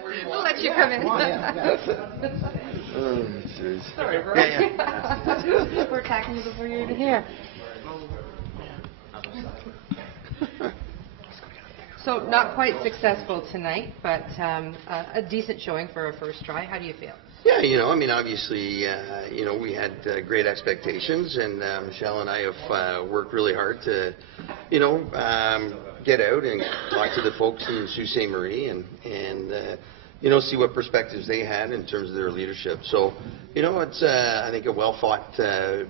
We'll let you come in. Oh, sorry, Rory. Yeah. We're attacking you before you're even here. So not quite successful tonight, but a decent showing for a first try. How do you feel? Yeah, I mean, obviously, we had great expectations, and Michelle and I have worked really hard to, get out and talk to the folks in Sault Ste. Marie and see what perspectives they had in terms of their leadership. So, it's, I think, a well-fought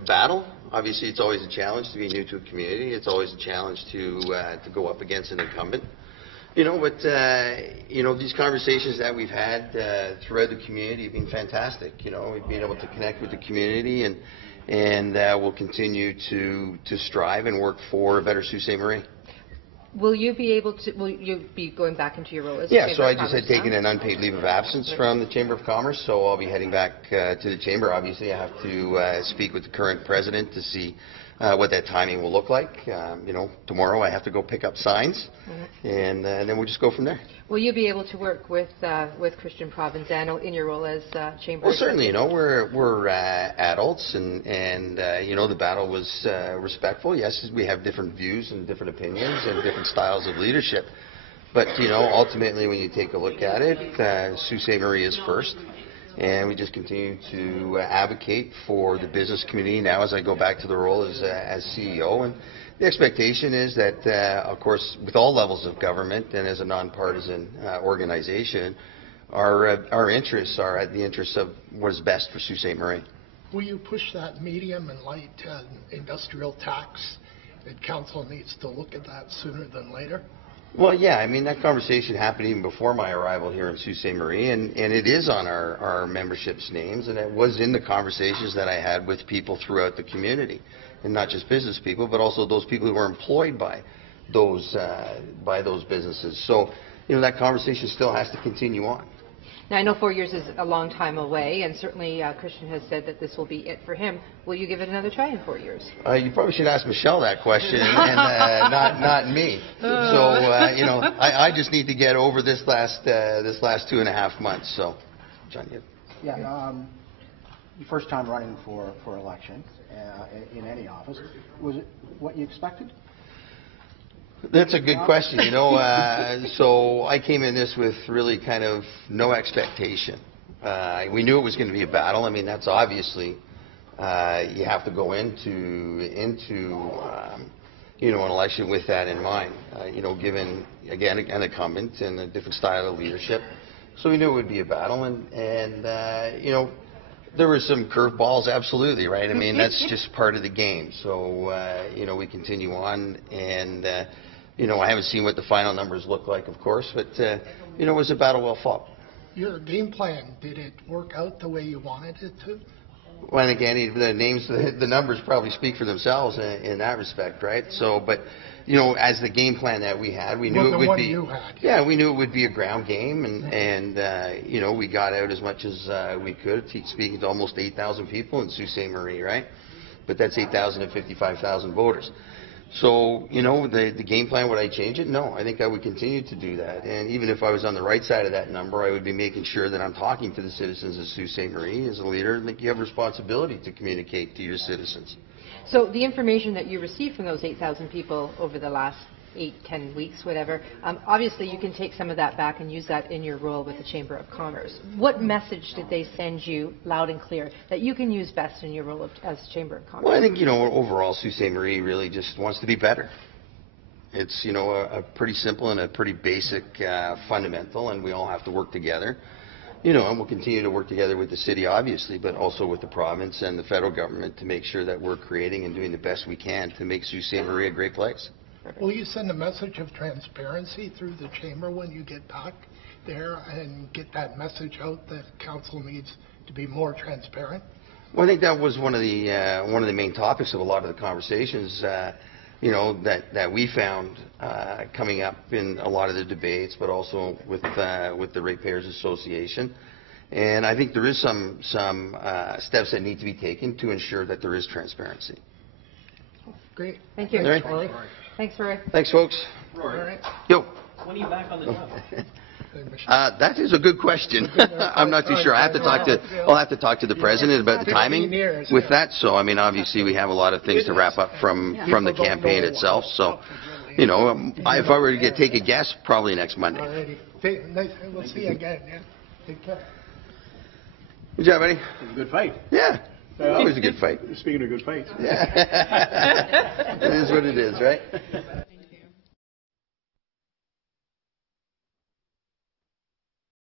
battle. Obviously, it's always a challenge to be new to a community. It's always a challenge to go up against an incumbent. But these conversations that we've had throughout the community have been fantastic. We've been able to connect with the community, and we'll continue to strive and work for a better Sault Ste. Marie. Will you be able to? Will you be going back into your role as Yeah, Chamber so I of just Commerce had taken now? an unpaid leave of absence from the Chamber of Commerce, so I'll be heading back to the Chamber. Obviously, I have to speak with the current president to see what that timing will look like. Tomorrow I have to go pick up signs, and then we'll just go from there. Will you be able to work with Kristian Provenzano in your role as Chamber? Well, certainly. We're adults, and the battle was respectful. Yes, we have different views and different opinions and different styles of leadership. But ultimately, when you take a look at it, Sault Ste. Marie is first. And we just continue to advocate for the business community now as I go back to the role as CEO. And the expectation is that, of course, with all levels of government and as a nonpartisan organization, our interests are at the interests of what is best for Sault Ste. Marie. Will you push that medium and light industrial tax? And council needs to look at that sooner than later. Well, yeah, I mean, that conversation happened even before my arrival here in Sault Ste. Marie, and it is on our membership's names, and it was in the conversations that I had with people throughout the community, and not just business people, but also those people who were employed by those businesses. So, that conversation still has to continue on. Now, I know 4 years is a long time away, and certainly Kristian has said that this will be it for him. Will you give it another try in 4 years? You probably should ask Michelle that question, and not me. So, I just need to get over this last 2.5 months. So, John, you. Yeah. Your first time running for election in any office, was it what you expected? That's a good question. So I came in this with really kind of no expectation. We knew it was going to be a battle. I mean, that's obviously you have to go into an election with that in mind. Given again an incumbent and a different style of leadership, so we knew it would be a battle, and there were some curveballs, absolutely, right? I mean, that's just part of the game. So we continue on, and I haven't seen what the final numbers look like, of course, but it was a battle well fought. Your game plan, did it work out the way you wanted it to? Well, I think, Andy, the numbers probably speak for themselves in that respect, right? So, but as the game plan that we had, we knew it would be. You had. Yeah, we knew it would be a ground game, and we got out as much as we could, speaking to almost 8,000 people in Sault Ste. Marie, right? But that's 8,000 and 55,000 voters. So, the game plan, would I change it? No, I think I would continue to do that. And even if I was on the right side of that number, I would be making sure that I'm talking to the citizens of Sault Ste. Marie as a leader. I think you have a responsibility to communicate to your citizens. So the information that you received from those 8,000 people over the last 8-10 weeks, whatever, obviously you can take some of that back and use that in your role with the Chamber of Commerce. What message did they send you loud and clear that you can use best in your role as Chamber of Commerce? Well, I think, overall Sault Ste. Marie really just wants to be better. It's, a pretty simple and a pretty basic fundamental, and we all have to work together. And we'll continue to work together with the city, obviously, but also with the province and the federal government to make sure that we're creating and doing the best we can to make Sault Ste. Marie a great place. Will you send a message of transparency through the chamber when you get back there and get that message out that council needs to be more transparent? Well, I think that was one of the main topics of a lot of the conversations, that we found coming up in a lot of the debates, but also with the Ratepayers Association. And I think there is some steps that need to be taken to ensure that there is transparency. Great. Thank you. All right. Rory. Thanks, Rory. Thanks, folks. Rory. All right. Yo. When are you back on the job? That is a good question. I'm not too sure. I'll have to talk to the president about the timing with that. So, I mean, obviously we have a lot of things to wrap up from the campaign itself. So, you know, if I were to take a guess, probably next Monday. We'll see you again. Yeah. Take care. Good job, buddy. It was a good fight. Yeah. Always a good fight. Speaking of good fights. Yeah. It is what it is, right?